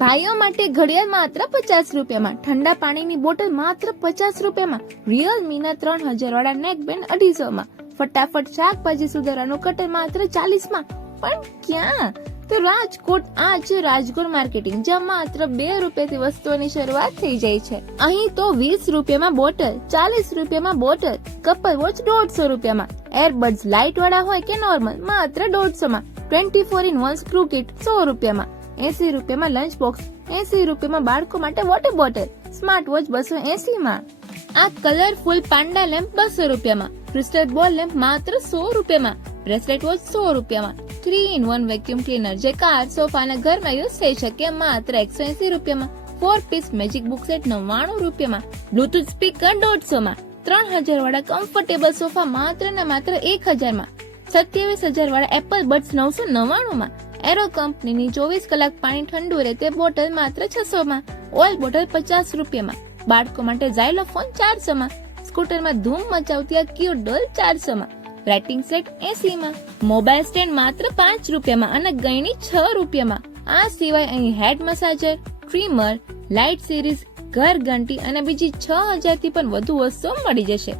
ભાઈઓ માટે ઘડિયાળ માત્ર પચાસ રૂપિયામાં, ઠંડા પાણીની બોટલ માત્ર પચાસ રૂપિયામાં, રિયલમીના ત્રણ હજાર વાળા નેકબેન્ડ અઢીસો માં ફટાફટ શાકભાજી સુધારાનું કટર માત્ર ચાલીસમાં પણ ક્યાં? તો રાજકોટ આ છે રાજકોટ માર્કેટિંગ જ્યાં માત્ર બે રૂપિયાથી વસ્તુઓની શરૂઆત થઈ જાય છે. અહીં તો વીસ રૂપિયામાં બોટલ, ચાલીસ રૂપિયામાં બોટલ કપલ વોચ દોઢસો રૂપિયામાં. એરબડ્સ લાઇટ વાળા હોય કે નોર્મલ માત્ર દોઢસો માં twenty four in one screw kit સો રૂપિયામાં. એસી રૂપિયામાં લંચ બોક્સ એસી રૂપિયામાં બાળકો માટે વોટર બોટલ સ્માર્ટ વોચ બસો એસી માં આ કલરફુલ પાંડા લેમ્પ બસો રૂપિયામાં ક્રિસ્ટલ બોલ લેમ્પ માત્ર સો રૂપિયામાં બ્રેસલેટ વોચ સો રૂપિયામાં. Three in one vacuum cleaner જે કાર સોફા અને ઘરમાં યુઝ થઈ શકે માત્ર એકસો એસી રૂપિયામાં. Four piece magic book set નવ્વાણું રૂપિયામાં. બ્લુટુથ સ્પીકર દોઢસો માં ત્રણ હજાર વાળા કમ્ફર્ટેબલ સોફા માત્ર ને માત્ર એક હજારમાં સત્યાવીસ હજાર વાળા એપલ બડ્સ નવસો નવ્વાણું માં એરો કંપનીની ચોવીસ કલાક પાણી ઠંડુ રહે તે બોટલ માત્ર છસો માં ઓઇલ બોટલ પચાસ રૂપિયામાં, બાળકો માટે ઝાયલોફોન ચારસો માં સ્કૂટરમાં ધૂમ મચાવતી આ ક્યુટ ડોલ ચારસો માં રાઇટિંગ સેટ એસી માં મોબાઈલ સ્ટેન્ડ માત્ર પાંચ રૂપિયામાં અને ગયણી છ રૂપિયામાં. આ સિવાય અહીં head massager, trimmer, light series, ઘર ઘંટી અને બીજી છ હજારથી પણ વધુ વસ્તુઓ મળી જશે.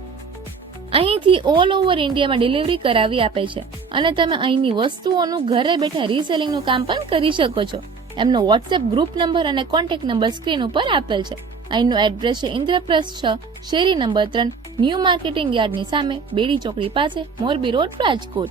અહીંથી ઓલ ઓવર ઇન્ડિયામાં ડિલિવરી કરાવી આપે છે. અને તમે અહીંની વસ્તુઓનું ઘરે બેઠા રીસેલિંગનું કામ પણ કરી શકો છો. એમનો વોટ્સએપ ગ્રુપ નંબર અને કોન્ટેક્ટ નંબર સ્ક્રીન ઉપર આપેલ છે. અહીંનું એડ્રેસ છે ઇન્દ્રપ્રસ્થ છ, શેરી નંબર ત્રણ, ન્યૂ માર્કેટિંગ યાર્ડની સામે, બેડી ચોકડી પાસે, મોરબી રોડ, રાજકોટ.